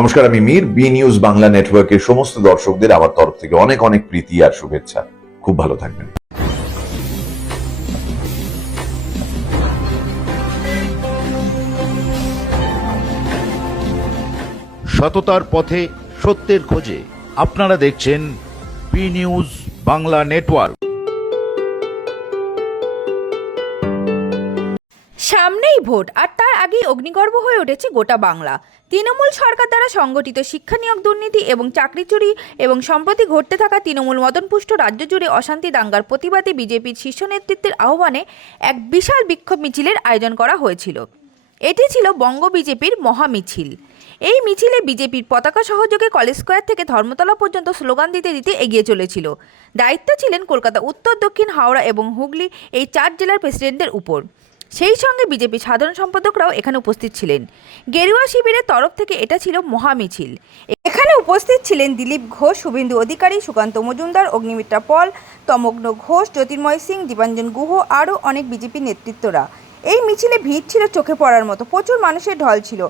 নমস্কার, আমি Mir. B news Bangla নেটওয়ার্কের সমস্ত দর্শকদের আমার তরফ থেকে অনেক অনেক প্রীতি আর শুভেচ্ছা। খুব ভালো থাকবেন। সততার পথে সত্যের খোঁজে আপনারা দেখছেন বি নিউজ বাংলা নেটওয়ার্ক। সামনেই ভোট, আর তার আগেই অগ্নিগর্ভ হয়ে উঠেছে গোটা বাংলা। তৃণমূল সরকার দ্বারা সংগঠিত শিক্ষা নিয়োগ দুর্নীতি এবং চাকরি চুরি এবং সম্প্রতি ঘটতে থাকা তৃণমূল মদনপুষ্ট রাজ্য জুড়ে অশান্তি দাঙ্গার প্রতিবাদে বিজেপির শীর্ষ নেতৃত্বের আহ্বানে এক বিশাল বিক্ষোভ মিছিলের আয়োজন করা হয়েছিল। এটি ছিল বঙ্গ বিজেপির মহামিছিল। এই মিছিলে বিজেপির পতাকা সহযোগে কলেজ স্কোয়ার থেকে ধর্মতলা পর্যন্ত স্লোগান দিতে দিতে এগিয়ে চলেছিল। দায়িত্বে ছিলেন কলকাতা, উত্তর, দক্ষিণ, হাওড়া এবং হুগলি এই 4 জেলার প্রেসিডেন্টদের উপর। সেই সঙ্গে বিজেপির সাধারণ সম্পাদকরাও এখানে উপস্থিত ছিলেন। গেরুয়া শিবিরের তরফ থেকে এটা ছিল মহামিছিল। এখানে উপস্থিত ছিলেন দিলীপ ঘোষ, শুভেন্দু অধিকারী, সুকান্ত মজুমদার, অগ্নিমিত্রা পল, তমগ্ন ঘোষ, জ্যোতির্ময় সিং, দীপাঞ্জন গুহ, আরও অনেক বিজেপির নেতৃত্বরা। এই মিছিলে ভিড় ছিল চোখে পড়ার মতো, প্রচুর মানুষের ঢল ছিল।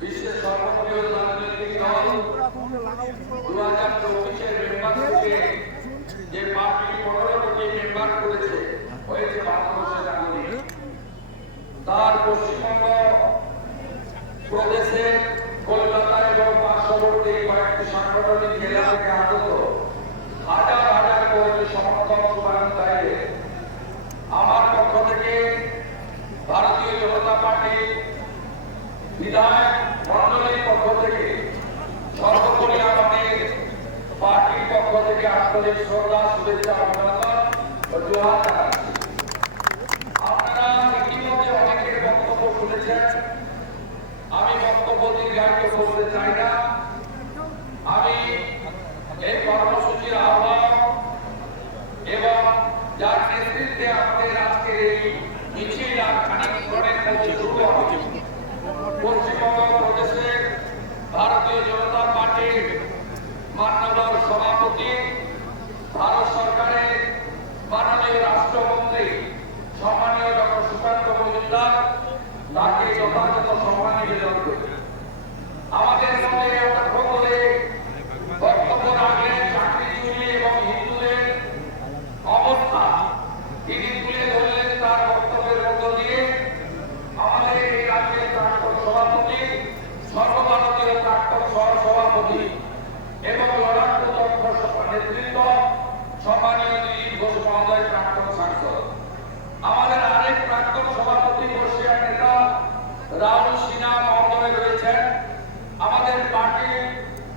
বিশ্বের সর্ববৃহৎ রাজনৈতিক দল 2024 মেম্বারশিপে যে পার্টি 15 কোটি মেম্বার করেছে হয়েছে বাংলাদেশের নাগরিক। তার পশ্চিমবঙ্গ প্রদেশে কলকাতা এবং পার্শ্ববর্তী কয়েকটি সাংগঠনিক জেলা থেকে আগত হাজার হাজার কর্মী সমর্থক শুভানুধ্যায়ী আমার পক্ষ থেকে ভারতীয় জনতা পার্টি বিধায়ক মন্ডলীর পক্ষ থেকে সর্বোপরি আমাদের পার্টির পক্ষ থেকে আন্তরিক শ্রদ্ধা, শুভেচ্ছা, অভিনন্দন ও জোহার জানাচ্ছি। আপনারা ইতিমধ্যে অনেকের বক্তব্য শুনেছেন, আমি বক্তব্য দীর্ঘায়িত করতে চাই না। আমি এই কর্মসূচির আহ্বায়ক এবং যার নেতৃত্বে আমাদের আজকের এই মিছিল আর খানিকক্ষণের মধ্যে শুরু হবে পশ্চিমবঙ্গ প্রদেশের ভারতীয় জনতা পার্টির মান্যবর সভাপতি, ভারত সরকারের মাননীয় রাষ্ট্রমন্ত্রী সম্মানীয় ডক্টর সুকান্ত মজুমদার, তাকে যথাযথ সম্মান নিবেদন করি। আমাদের মধ্যে এতক্ষণ ধরে বক্তব্য রাখলেন চাকরিজীবী এবং হিন্দুদের অবস্থা, তিনি তুলে ধরলেন তার বক্তব্যের মধ্য দিয়ে। আমাদের এই রাজ্যের প্রাক্তন সভাপতি, সর্বভারতীয় প্রাক্তন সহ-সভাপতি এবং লড়াকু দক্ষ নেতৃত্ব সম্মানীয় দিলীপ ঘোষ মহোদয়, প্রাক্তন সাংসদ। আমাদের আরেক প্রাক্তন সভাপতি বর্ষিয়ার নেতা রাহুল সিনহা মহোদয় রয়েছেন। আমাদের পার্টির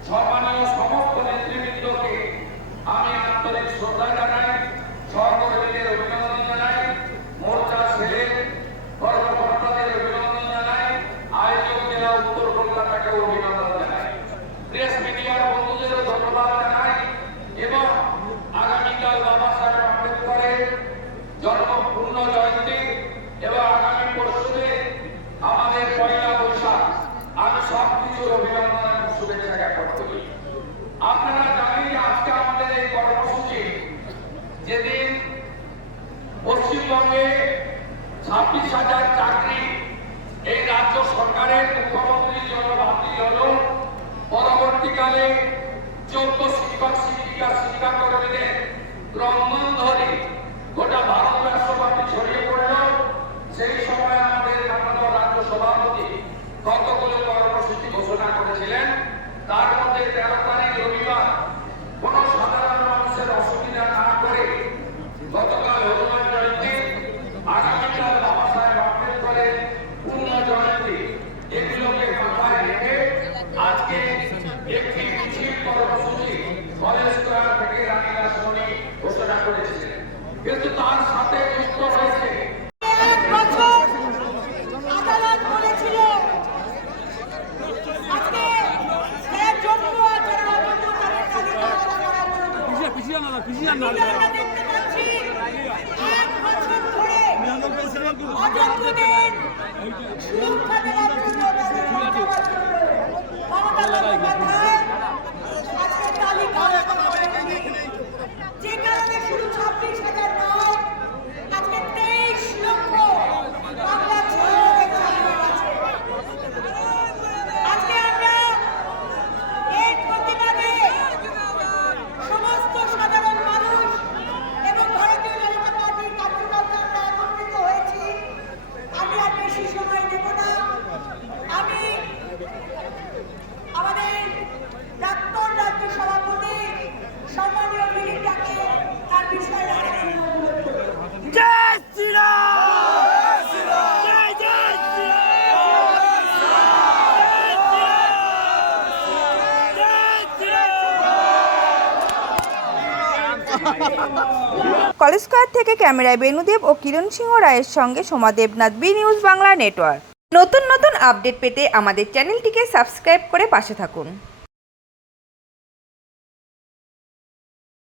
সম্মানীয় সমস্ত নেতৃবৃন্দকে আমি আন্তরিক শ্রদ্ধা জানাই, সহকর্মীদের অভিনন্দন জানাই, মোর্চা সেলে কর্মকর্তাদের অভিনন্দন জানাই, আয়োজক জেলা উত্তর কলকাতাকে অভিনন্দন জানাই, প্রেস মিডিয়ার বন্ধুদেরও ধন্যবাদ জানাই এবং আগামীকাল বাবা সাহেব আম্বেদকরের জন্মপূর্ণ জয়ন্তী এবং আগামী পরশুতে আমাদের পয়লা বৈশাখ, আমি সব কিছুর অভিনন্দন এবং শুভেচ্ছা জ্ঞাপন করি। আপনারা জানেন যে আজকে আমাদের এই কর্মসূচি, যেদিন পশ্চিমবঙ্গে 26,000 চাকরি এই রাজ্য সরকারের মুখ্যমন্ত্রীর জন্য বাতিল হলো, পরবর্তীকালে 14 শিক্ষক শিক্ষিকা শিক্ষাকর্মীদের ক্রন্দন ধরে গোটা ভারতবর্ষব্যাপী ছড়িয়ে পড়ল। সেই সময় আমাদের মাননীয় রাজ্য সভাপতি কতগুলো কর্মসূচি ঘোষণা করেছিলেন। তার মধ্যে 13 তারিখ রবিবার কোন সাধারণ মানুষের অসুবিধা না করে গতকাল হনুমান জয়ন্তী, আগামীকাল বাবা সাহেব আম্বেদকরের পূর্ণ জয়ন্তী, এগুলোকে মাথায় রেখে আজকে একটি মিছিল কর্মসূচি কলেজ স্কয়ার থেকে রানীদাস মণি ঘোষণা করেছিলেন। কিন্তু তার সাথে যুক্ত রয়েছে আদালত বলেছিল আজকে আমরা দেখতে পাচ্ছি 1 বছর ধরে অযোগ্যদের সুরক্ষা দেওয়ার জন্য তাদের মমতা বন্দ্যোপাধ্যায় আজকে তালিকা যে কারণে শুধু 26,000 নয়, আজকে 23 লক্ষ বাংলা ছেলেদের চাকরি আছে। আজকে আমরা এর প্রতিবাদে সমস্ত সাধারণ মানুষ এবং ভারতীয় জনতা পার্টির কার্যকর্তা আমরা একত্রিত হয়েছি। আমি আর বেশি সময় নেব না। আমি আমাদের প্রাক্তন রাজ্য সভাপতি সম্মানীয় দিলীপটাকে তার বিষয়ে জয় শ্রীরাম, জয় জয় কলেজ স্কয়ার থেকে ক্যামেরায় বেনুদেব ও কিরণ সিংহ রায়ের সঙ্গে Soma Debnath, B news Bangla network. নতুন নতুন আপডেট পেতে আমাদের চ্যানেলটিকে সাবস্ক্রাইব করে পাশে থাকুন।